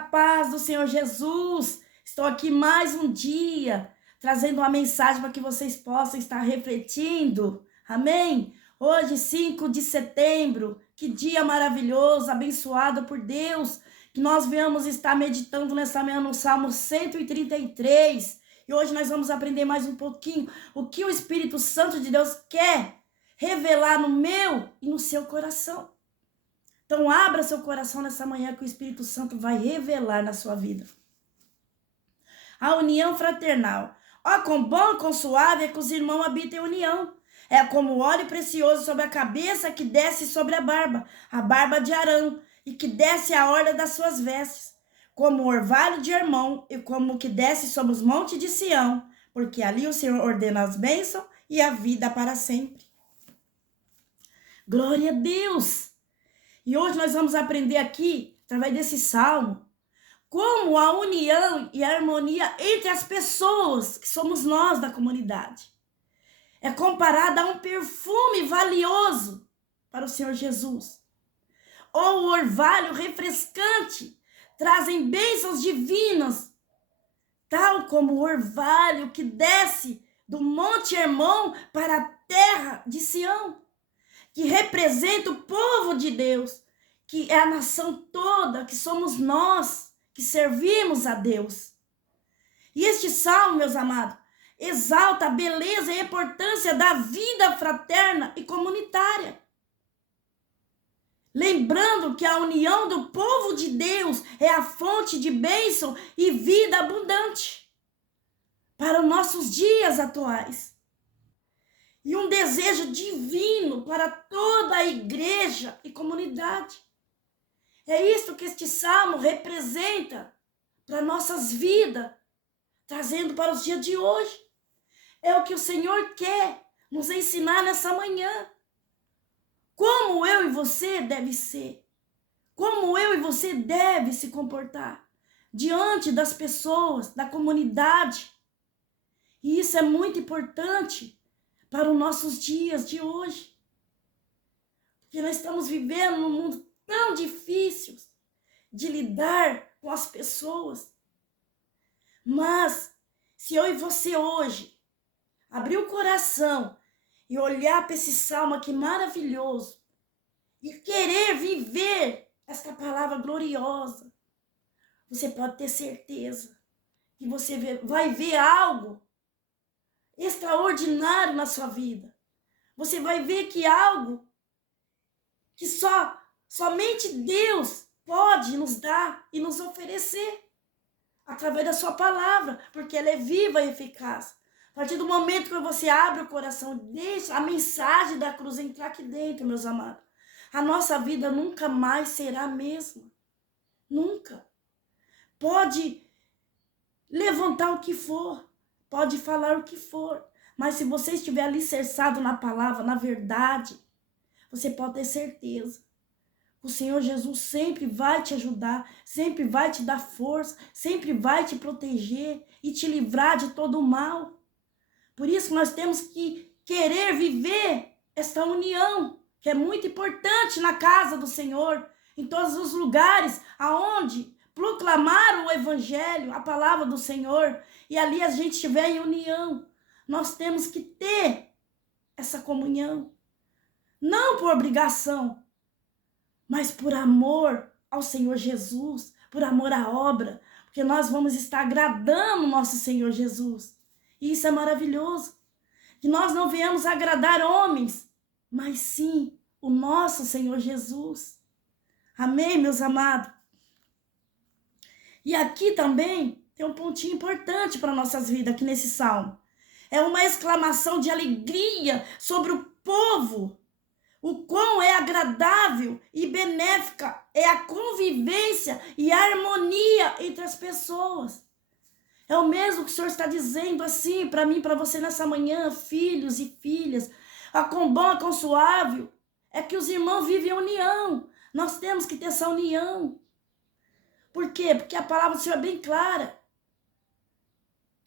paz do Senhor Jesus. Estou aqui mais um dia, trazendo uma mensagem para que vocês possam estar refletindo. Amém? Hoje, 5 de setembro, que dia maravilhoso, abençoado por Deus, que nós venhamos estar meditando nessa manhã no Salmo 133. E hoje nós vamos aprender mais um pouquinho o que o Espírito Santo de Deus quer revelar no meu e no seu coração. Então, abra seu coração nessa manhã que o Espírito Santo vai revelar na sua vida. A união fraternal. Ó, quão bom, quão suave é que os irmãos habitam em união. É como óleo precioso sobre a cabeça que desce sobre a barba de Arão, e que desce a orla das suas vestes. Como o orvalho de Hermon, e como o que desce sobre os montes de Sião, porque ali o Senhor ordena as bênçãos e a vida para sempre. Glória a Deus! E hoje nós vamos aprender aqui, através desse salmo, como a união e a harmonia entre as pessoas, que somos nós da comunidade, é comparada a um perfume valioso para o Senhor Jesus. Ou o orvalho refrescante, trazem bênçãos divinas, tal como o orvalho que desce do Monte Hermon para a terra de Sião, que representa o povo de Deus, que é a nação toda, que somos nós, que servimos a Deus. E este salmo, meus amados, exalta a beleza e a importância da vida fraterna e comunitária. Lembrando que a união do povo de Deus é a fonte de bênção e vida abundante para os nossos dias atuais. E um desejo divino para toda a igreja e comunidade. É isso que este salmo representa para nossas vidas, trazendo para os dias de hoje. É o que o Senhor quer nos ensinar nessa manhã. Como eu e você deve ser. Como eu e você deve se comportar diante das pessoas, da comunidade. E isso é muito importante para os nossos dias de hoje. Porque nós estamos vivendo num mundo tão difícil de lidar com as pessoas. Mas, se eu e você hoje abrir o coração e olhar para esse salmo aqui maravilhoso e querer viver esta palavra gloriosa, você pode ter certeza que você vai ver algo extraordinário na sua vida. Você vai ver que algo que somente Deus pode nos dar e nos oferecer através da sua palavra, porque ela é viva e eficaz. A partir do momento que você abre o coração, deixa a mensagem da cruz entrar aqui dentro, meus amados, a nossa vida nunca mais será a mesma. Nunca. Pode levantar o que for, pode falar o que for, mas se você estiver alicerçado na palavra, na verdade, você pode ter certeza. O Senhor Jesus sempre vai te ajudar, sempre vai te dar força, sempre vai te proteger e te livrar de todo o mal. Por isso nós temos que querer viver esta união, que é muito importante na casa do Senhor, em todos os lugares aonde proclamar o evangelho, a palavra do Senhor, e ali a gente estiver em união. Nós temos que ter essa comunhão, não por obrigação, mas por amor ao Senhor Jesus, por amor à obra, porque nós vamos estar agradando o nosso Senhor Jesus. E isso é maravilhoso. Que nós não venhamos agradar homens, mas sim o nosso Senhor Jesus. Amém, meus amados? E aqui também tem um pontinho importante para nossas vidas, aqui nesse salmo. É uma exclamação de alegria sobre o povo. O quão é agradável e benéfica é a convivência e a harmonia entre as pessoas. É o mesmo que o Senhor está dizendo assim para mim, para você nessa manhã, filhos e filhas. A quão bom, a quão suave é que os irmãos vivem em união. Nós temos que ter essa união. Por quê? Porque a palavra do Senhor é bem clara.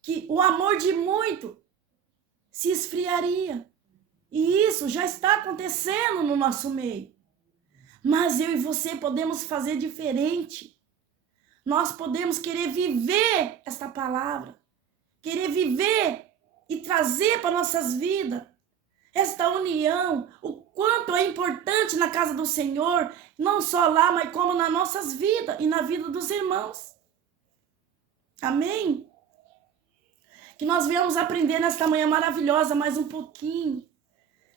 Que o amor de muito se esfriaria. E isso já está acontecendo no nosso meio. Mas eu e você podemos fazer diferente. nós podemos querer viver esta palavra, querer viver e trazer para nossas vidas esta união, o quanto é importante na casa do Senhor, não só lá, mas como nas nossas vidas e na vida dos irmãos. Amém? Que nós venhamos aprender nesta manhã maravilhosa mais um pouquinho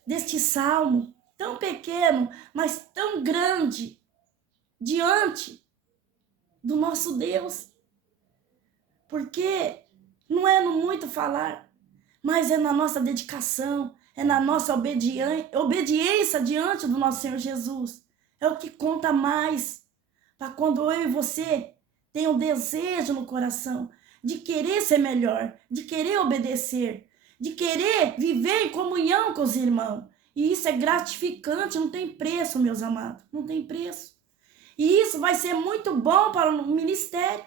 deste salmo, tão pequeno, mas tão grande, diante do nosso Deus. Porque não é no muito falar, mas é na nossa dedicação, é na nossa obediência diante do nosso Senhor Jesus. É o que conta mais. Para quando eu e você tem um desejo no coração de querer ser melhor, de querer obedecer, de querer viver em comunhão com os irmãos. E isso é gratificante, não tem preço, meus amados, não tem preço. E isso vai ser muito bom para o ministério,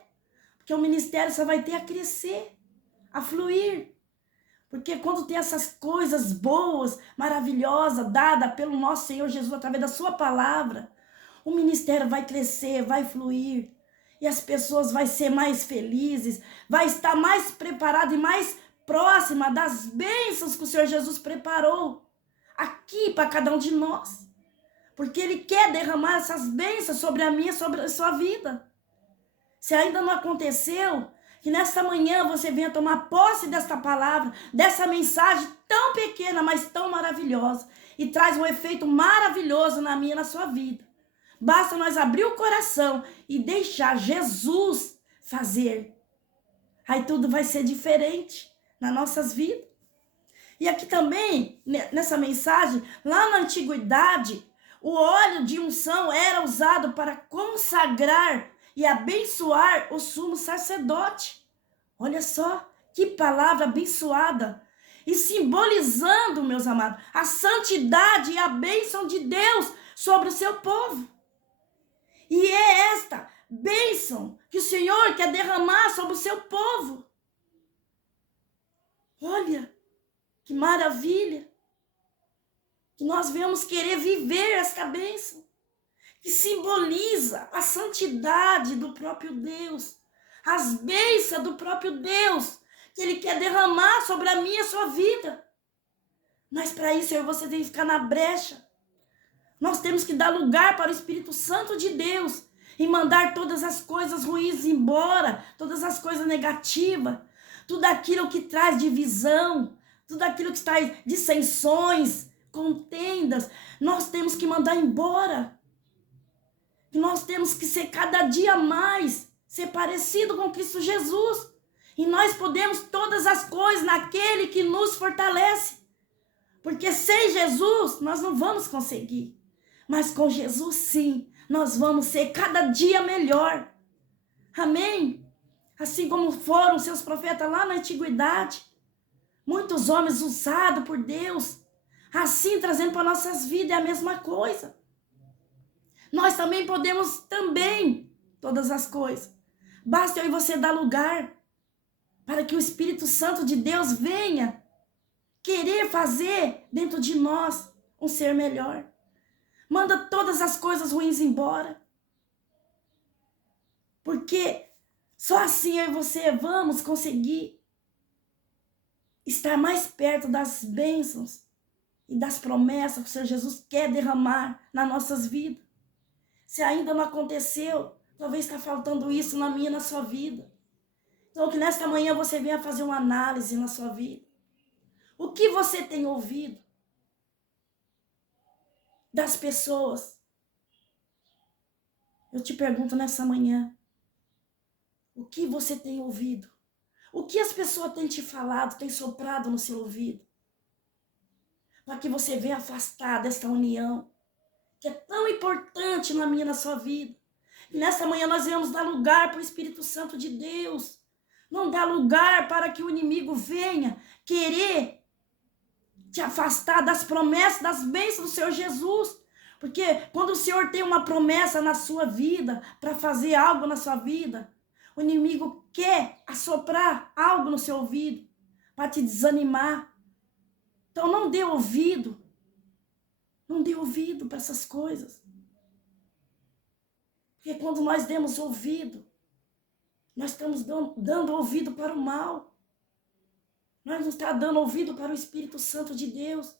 porque o ministério só vai ter a crescer, a fluir. Porque quando tem essas coisas boas, maravilhosas, dadas pelo nosso Senhor Jesus através da sua palavra, o ministério vai crescer, vai fluir. E as pessoas vão ser mais felizes, vai estar mais preparada e mais próxima das bênçãos que o Senhor Jesus preparou aqui para cada um de nós. Porque Ele quer derramar essas bênçãos sobre a minha, sobre a sua vida. Se ainda não aconteceu, que nesta manhã você venha tomar posse desta palavra, dessa mensagem tão pequena, mas tão maravilhosa. E traz um efeito maravilhoso na minha e na sua vida. Basta nós abrir o coração e deixar Jesus fazer. Aí tudo vai ser diferente nas nossas vidas. E aqui também, nessa mensagem, lá na antiguidade, o óleo de unção era usado para consagrar e abençoar o sumo sacerdote. Olha só, que palavra abençoada. E simbolizando, meus amados, a santidade e a bênção de Deus sobre o seu povo. E é esta bênção que o Senhor quer derramar sobre o seu povo. Olha, que maravilha. Que nós venhamos querer viver esta bênção. Que simboliza a santidade do próprio Deus. As bênçãos do próprio Deus. Que Ele quer derramar sobre a minha e a sua vida. Mas para isso eu e você tem que ficar na brecha. Nós temos que dar lugar para o Espírito Santo de Deus e mandar todas as coisas ruins embora, todas as coisas negativas, tudo aquilo que traz divisão, tudo aquilo que traz dissensões, contendas, nós temos que mandar embora. Nós temos que ser cada dia mais, ser parecido com Cristo Jesus. E nós podemos todas as coisas naquele que nos fortalece. Porque sem Jesus nós não vamos conseguir. Mas com Jesus, sim, nós vamos ser cada dia melhor. Amém? Assim como foram seus profetas lá na antiguidade. Muitos homens usados por Deus. Assim, trazendo para nossas vidas é a mesma coisa. Nós também podemos todas as coisas. Basta eu e você dar lugar para que o Espírito Santo de Deus venha querer fazer dentro de nós um ser melhor. Manda todas as coisas ruins embora. Porque só assim eu e você vamos conseguir estar mais perto das bênçãos e das promessas que o Senhor Jesus quer derramar nas nossas vidas. Se ainda não aconteceu, talvez está faltando isso na minha e na sua vida. Então que nesta manhã você venha fazer uma análise na sua vida. O que você tem ouvido das pessoas? Eu te pergunto nessa manhã, o que você tem ouvido? O que as pessoas têm te falado, têm soprado no seu ouvido? Para que você venha afastar desta união, que é tão importante na minha e na sua vida. E nessa manhã nós vamos dar lugar para o Espírito Santo de Deus. Não dar lugar para que o inimigo venha querer te afastar das promessas, das bênçãos do Senhor Jesus. Porque quando o Senhor tem uma promessa na sua vida, para fazer algo na sua vida, o inimigo quer assoprar algo no seu ouvido, para te desanimar. Então não dê ouvido. Não dê ouvido para essas coisas. Porque quando nós demos ouvido, nós estamos dando ouvido para o mal. Nós não estamos dando ouvido para o Espírito Santo de Deus.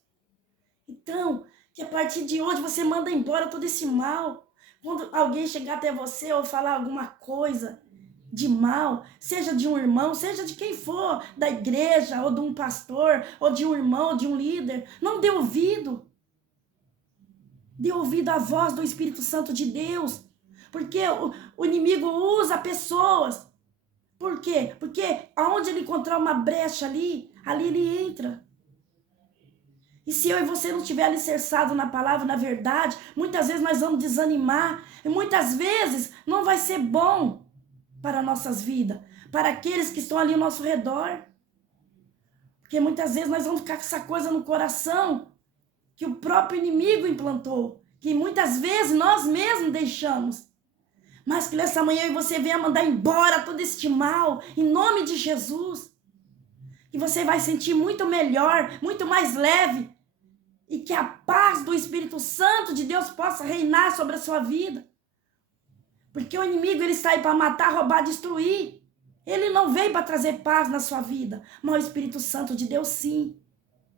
Então, que a partir de hoje você manda embora todo esse mal. Quando alguém chegar até você ou falar alguma coisa de mal, seja de um irmão, seja de quem for, da igreja, ou de um pastor, ou de um irmão, ou de um líder, não dê ouvido. Dê ouvido à voz do Espírito Santo de Deus. Porque o inimigo usa pessoas. Por quê? Porque aonde ele encontrar uma brecha ali ele entra. E se eu e você não estiver alicerçado na palavra, na verdade, muitas vezes nós vamos desanimar. E muitas vezes não vai ser bom para nossas vidas, para aqueles que estão ali ao nosso redor. Porque muitas vezes nós vamos ficar com essa coisa no coração que o próprio inimigo implantou, que muitas vezes nós mesmos deixamos. Mas que nessa manhã eu e você venha mandar embora todo este mal, em nome de Jesus. E você vai sentir muito melhor, muito mais leve. E que a paz do Espírito Santo de Deus possa reinar sobre a sua vida. Porque o inimigo ele está aí para matar, roubar, destruir. Ele não veio para trazer paz na sua vida. Mas o Espírito Santo de Deus sim.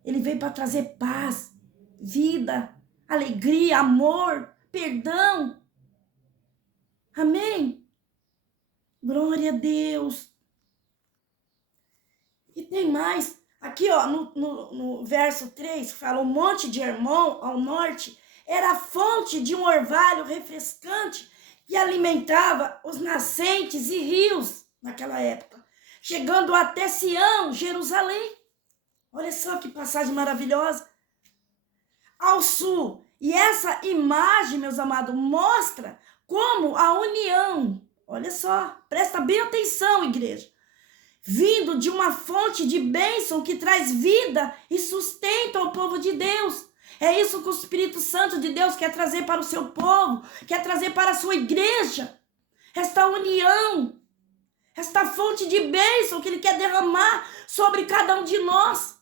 Ele veio para trazer paz, vida, alegria, amor, perdão. Amém? Glória a Deus. E tem mais. Aqui, ó, no verso 3, fala: o monte de Hermon, ao norte, era a fonte de um orvalho refrescante que alimentava os nascentes e rios naquela época, chegando até Sião, Jerusalém. Olha só que passagem maravilhosa. Ao sul. E essa imagem, meus amados, mostra como a união, olha só, presta bem atenção, igreja, vindo de uma fonte de bênção que traz vida e sustento ao povo de Deus. É isso que o Espírito Santo de Deus quer trazer para o seu povo, quer trazer para a sua igreja. Esta união, esta fonte de bênção que Ele quer derramar sobre cada um de nós.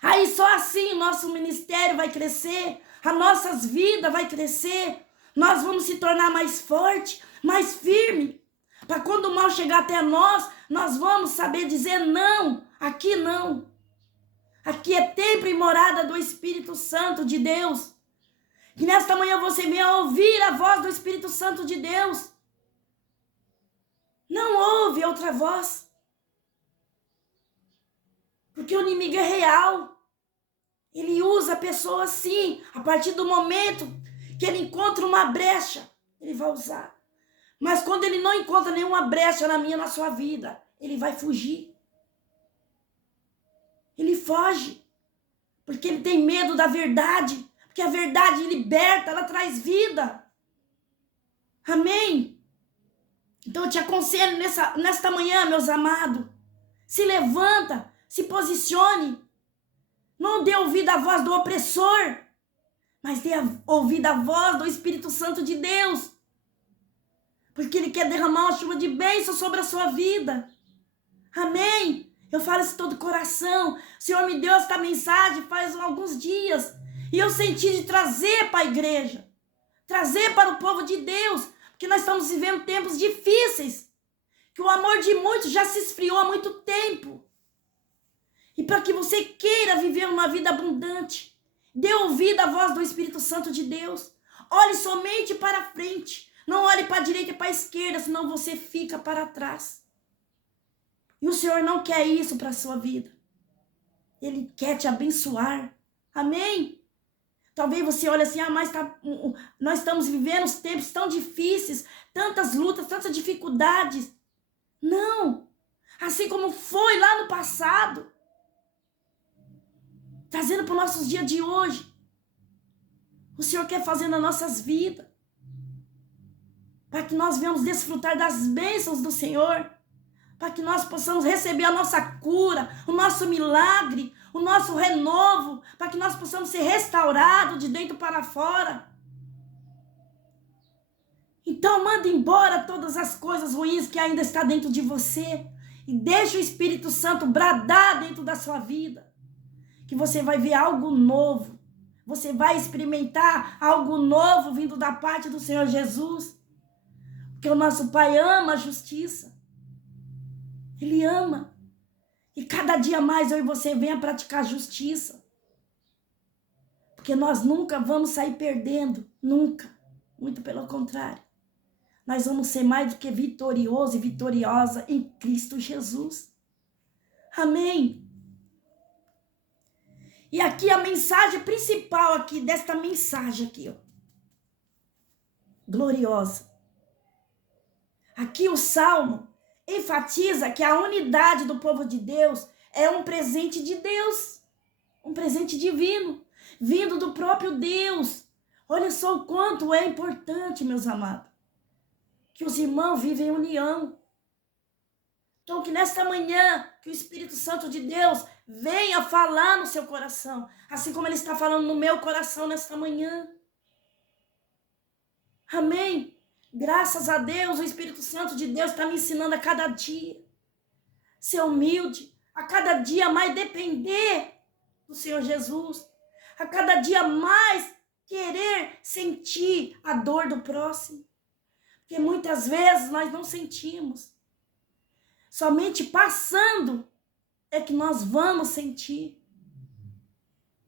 Aí só assim nosso ministério vai crescer, as nossas vidas vai crescer, nós vamos se tornar mais forte, mais firme. Para quando o mal chegar até nós, nós vamos saber dizer não, aqui não. Aqui é templo e morada do Espírito Santo de Deus. Que nesta manhã você venha ouvir a voz do Espírito Santo de Deus. Não ouve outra voz. Porque o inimigo é real. Ele usa a pessoa assim. A partir do momento que ele encontra uma brecha, ele vai usar. Mas quando ele não encontra nenhuma brecha na minha, na sua vida, ele vai fugir. Ele foge. Porque ele tem medo da verdade. Porque a verdade liberta, ela traz vida. Amém? Então eu te aconselho nesta manhã, meus amados. Se levanta, se posicione. Não dê ouvido à voz do opressor, mas dê ouvido à voz do Espírito Santo de Deus. Porque Ele quer derramar uma chuva de bênção sobre a sua vida. Amém? Eu falo isso de todo o coração. O Senhor me deu esta mensagem faz alguns dias. E eu senti de trazer para a igreja. Trazer para o povo de Deus. Porque nós estamos vivendo tempos difíceis. Que o amor de muitos já se esfriou há muito tempo. E para que você queira viver uma vida abundante, dê ouvido à voz do Espírito Santo de Deus. Olhe somente para frente. Não olhe para a direita e para a esquerda, senão você fica para trás. E o Senhor não quer isso para a sua vida. Ele quer te abençoar. Amém? Talvez você olhe assim, mas nós estamos vivendo tempos tão difíceis, tantas lutas, tantas dificuldades. Não. Assim como foi lá no passado. Trazendo para os nossos dias de hoje. O Senhor quer fazer nas nossas vidas. Para que nós venhamos desfrutar das bênçãos do Senhor. Para que nós possamos receber a nossa cura, o nosso milagre, o nosso renovo. Para que nós possamos ser restaurados de dentro para fora. Então manda embora todas as coisas ruins que ainda estão dentro de você. E deixa o Espírito Santo bradar dentro da sua vida. Que você vai ver algo novo. Você vai experimentar algo novo vindo da parte do Senhor Jesus. Porque o nosso Pai ama a justiça. Ele ama. E cada dia mais eu e você venha praticar a justiça. Porque nós nunca vamos sair perdendo. Nunca. Muito pelo contrário. Nós vamos ser mais do que vitorioso e vitoriosa em Cristo Jesus. Amém. E aqui a mensagem principal aqui, desta mensagem aqui, ó. Gloriosa. Aqui o Salmo enfatiza que a unidade do povo de Deus é um presente de Deus. Um presente divino, vindo do próprio Deus. Olha só o quanto é importante, meus amados, que os irmãos vivem em união. Então, que nesta manhã, que o Espírito Santo de Deus venha falar no seu coração, assim como ele está falando no meu coração nesta manhã. Amém? Graças a Deus, o Espírito Santo de Deus está me ensinando a cada dia. Ser humilde, a cada dia mais depender do Senhor Jesus. A cada dia mais querer sentir a dor do próximo. Porque muitas vezes nós não sentimos. Somente passando é que nós vamos sentir.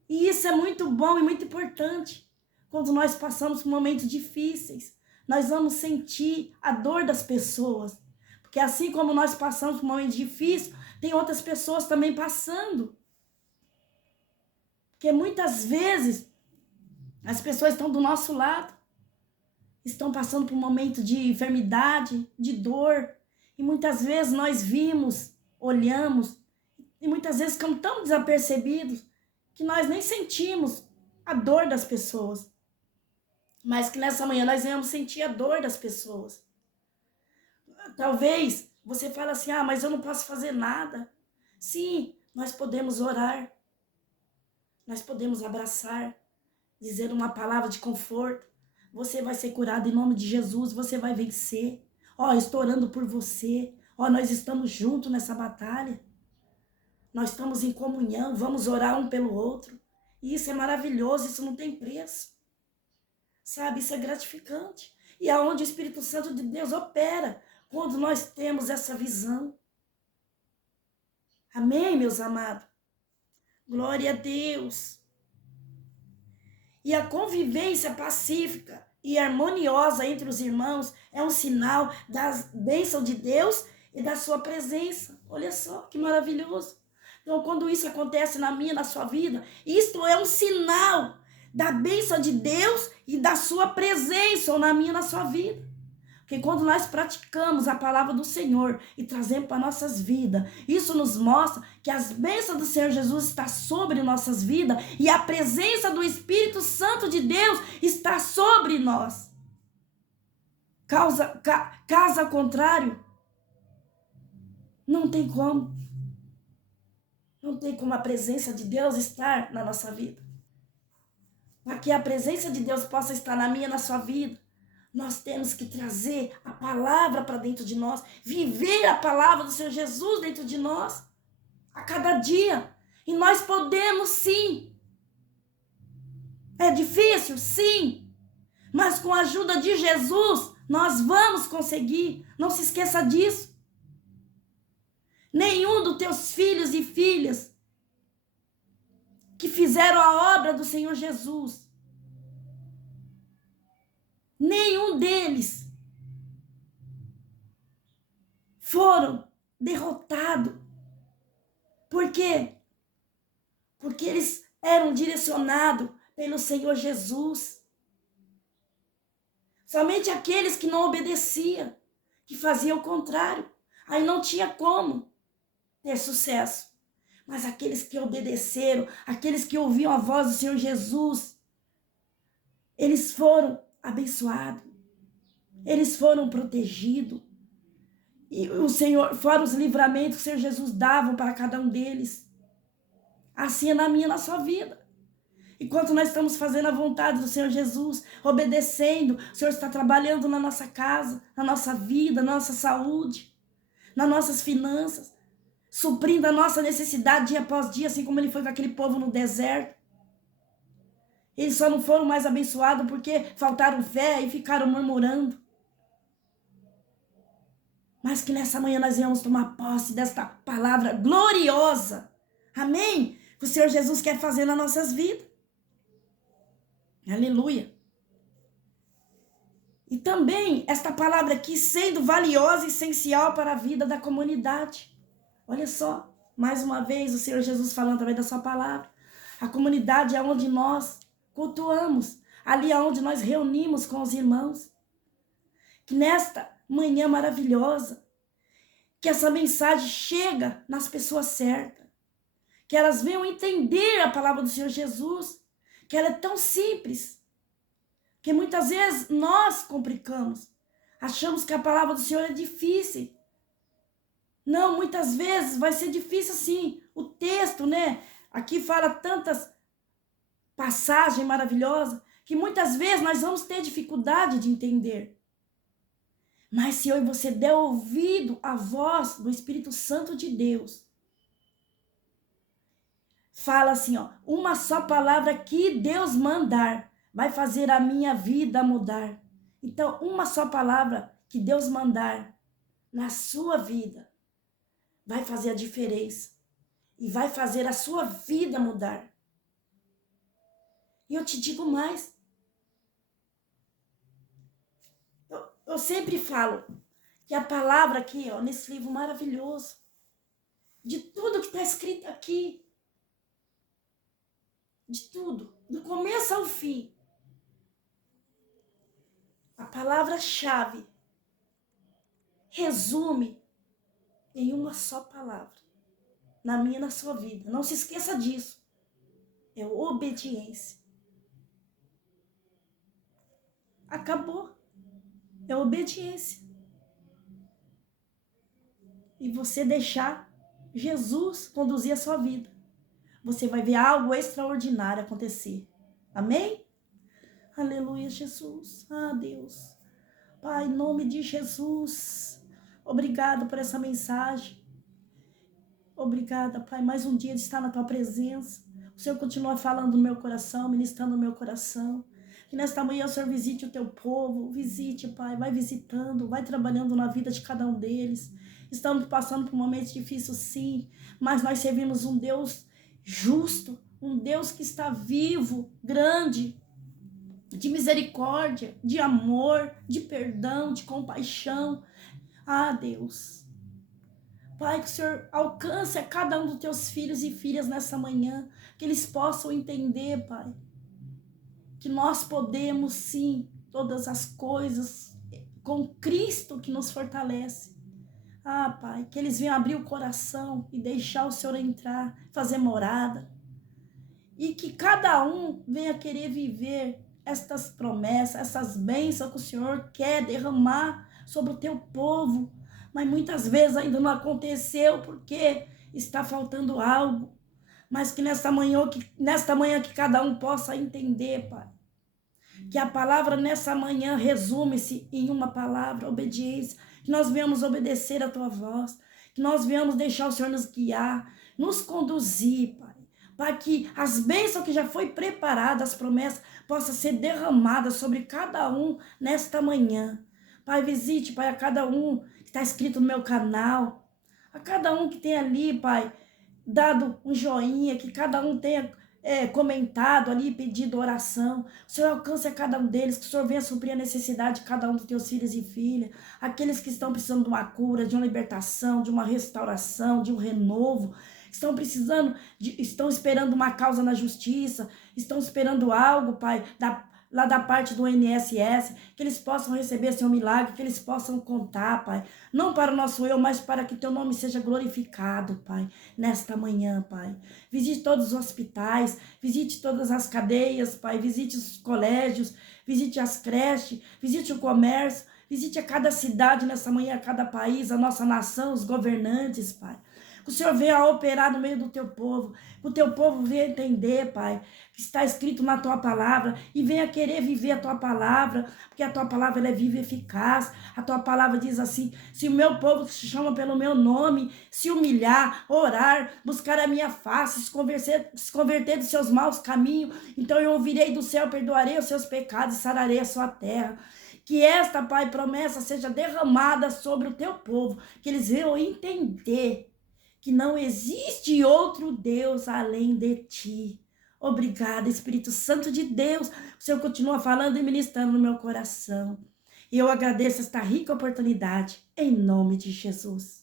E isso é muito bom e muito importante. Quando nós passamos por momentos difíceis, nós vamos sentir a dor das pessoas. Porque assim como nós passamos por momentos difíceis, tem outras pessoas também passando. Porque muitas vezes as pessoas estão do nosso lado. Estão passando por um momento de enfermidade, de dor. E muitas vezes nós vimos, olhamos, e muitas vezes ficamos tão desapercebidos que nós nem sentimos a dor das pessoas. Mas que nessa manhã nós venhamos sentir a dor das pessoas. Talvez você fale assim, mas eu não posso fazer nada. Sim, nós podemos orar. Nós podemos abraçar, dizer uma palavra de conforto. Você vai ser curado em nome de Jesus, você vai vencer. Estou orando por você. Nós estamos juntos nessa batalha. Nós estamos em comunhão, vamos orar um pelo outro. E isso é maravilhoso, isso não tem preço. Sabe, isso é gratificante. E é onde o Espírito Santo de Deus opera, quando nós temos essa visão. Amém, meus amados? Glória a Deus. E a convivência pacífica e harmoniosa entre os irmãos é um sinal da bênção de Deus e da sua presença. Olha só que maravilhoso. Então, quando isso acontece na minha, na sua vida, isto é um sinal da bênção de Deus e da sua presença na minha, na sua vida. Porque quando nós praticamos a palavra do Senhor e trazemos para nossas vidas, isso nos mostra que as bênçãos do Senhor Jesus estão sobre nossas vidas e a presença do Espírito Santo de Deus está sobre nós. Caso ao contrário, não tem como. Não tem como a presença de Deus estar na nossa vida. Para que a presença de Deus possa estar na minha, na sua vida, nós temos que trazer a palavra para dentro de nós, viver a palavra do Senhor Jesus dentro de nós, a cada dia. E nós podemos sim. É difícil? Sim. Mas com a ajuda de Jesus, nós vamos conseguir. Não se esqueça disso. Nenhum dos teus filhos e filhas que fizeram a obra do Senhor Jesus, nenhum deles foram derrotados. Por quê? Porque eles eram direcionados pelo Senhor Jesus. Somente aqueles que não obedeciam, que faziam o contrário, aí não tinha como ter sucesso. Mas aqueles que obedeceram, aqueles que ouviam a voz do Senhor Jesus, eles foram abençoados, eles foram protegidos. E o Senhor, fora os livramentos que o Senhor Jesus dava para cada um deles. Assim é na minha, na sua vida. Enquanto nós estamos fazendo a vontade do Senhor Jesus, obedecendo, o Senhor está trabalhando na nossa casa, na nossa vida, na nossa saúde, nas nossas finanças, suprindo a nossa necessidade dia após dia, assim como ele foi com aquele povo no deserto. Eles só não foram mais abençoados porque faltaram fé e ficaram murmurando. mas que nessa manhã nós venhamos tomar posse desta palavra gloriosa. Amém? Que o Senhor Jesus quer fazer nas nossas vidas. Aleluia. E também esta palavra aqui sendo valiosa e essencial para a vida da comunidade. Olha só, mais uma vez o Senhor Jesus falando através da sua palavra. A comunidade é onde nós cultuamos, ali é onde nós reunimos com os irmãos. Que nesta manhã maravilhosa, que essa mensagem chega nas pessoas certas, que elas venham entender a palavra do Senhor Jesus, que ela é tão simples, que muitas vezes nós complicamos, achamos que a palavra do Senhor é difícil. Não, muitas vezes vai ser difícil sim. O texto, né? Aqui fala tantas passagens maravilhosas que muitas vezes nós vamos ter dificuldade de entender. Mas se eu e você der ouvido à voz do Espírito Santo de Deus, fala assim, ó, uma só palavra que Deus mandar vai fazer a minha vida mudar. Então, uma só palavra que Deus mandar na sua vida vai fazer a diferença e vai fazer a sua vida mudar. E eu te digo mais. Eu sempre falo que a palavra aqui, ó, nesse livro maravilhoso, de tudo que está escrito aqui, de tudo, do começo ao fim, a palavra-chave resume em uma só palavra, na minha e na sua vida. Não se esqueça disso. É obediência. Acabou. É obediência. E você deixar Jesus conduzir a sua vida. Você vai ver algo extraordinário acontecer. Amém? Aleluia, Jesus. Ah, Deus. Pai, em nome de Jesus. Obrigado por essa mensagem. Obrigada, Pai. Mais um dia de estar na tua presença. O Senhor continua falando no meu coração, ministrando no meu coração. Que nesta manhã o Senhor visite o teu povo. Visite, Pai. Vai visitando, vai trabalhando na vida de cada um deles. Estamos passando por momentos difíceis, sim. Mas nós servimos um Deus justo. Um Deus que está vivo, grande, de misericórdia, de amor, de perdão, de compaixão. Ah, Deus. Pai, que o Senhor alcance a cada um dos teus filhos e filhas nessa manhã, que eles possam entender, Pai, que nós podemos sim todas as coisas com Cristo que nos fortalece. Ah, Pai, que eles venham abrir o coração e deixar o Senhor entrar, fazer morada. E que cada um venha querer viver estas promessas, essas bênçãos que o Senhor quer derramar sobre o teu povo. Mas muitas vezes ainda não aconteceu porque está faltando algo. Mas que nesta manhã que cada um possa entender, Pai. Que a palavra nessa manhã resume-se em uma palavra, obediência. Que nós venhamos obedecer a tua voz. Que nós venhamos deixar o Senhor nos guiar, nos conduzir, Pai. Para que as bênçãos que já foi preparada, as promessas, possam ser derramadas sobre cada um nesta manhã. Pai, visite, Pai, a cada um que está inscrito no meu canal, a cada um que tem ali, Pai, dado um joinha, que cada um tenha comentado ali, pedido oração. O Senhor alcance a cada um deles, que o Senhor venha suprir a necessidade de cada um dos teus filhos e filhas, aqueles que estão precisando de uma cura, de uma libertação, de uma restauração, de um renovo, estão precisando, estão esperando uma causa na justiça, estão esperando algo, Pai, lá da parte do INSS, que eles possam receber seu milagre, que eles possam contar, Pai, não para o nosso eu, mas para que teu nome seja glorificado, Pai, nesta manhã, Pai. Visite todos os hospitais, visite todas as cadeias, Pai, visite os colégios, visite as creches, visite o comércio, visite a cada cidade nessa manhã, a cada país, a nossa nação, os governantes, Pai. Que o Senhor venha operar no meio do teu povo, que o teu povo venha entender, Pai, que está escrito na tua palavra e venha querer viver a tua palavra, porque a tua palavra ela é viva e eficaz. A tua palavra diz assim: se o meu povo que se chama pelo meu nome se humilhar, orar, buscar a minha face, se converter dos seus maus caminhos, então eu ouvirei do céu, perdoarei os seus pecados e sararei a sua terra. Que esta, Pai, promessa seja derramada sobre o teu povo, que eles venham entender que não existe outro Deus além de ti. Obrigada, Espírito Santo de Deus. O Senhor continua falando e ministrando no meu coração. E eu agradeço esta rica oportunidade, em nome de Jesus.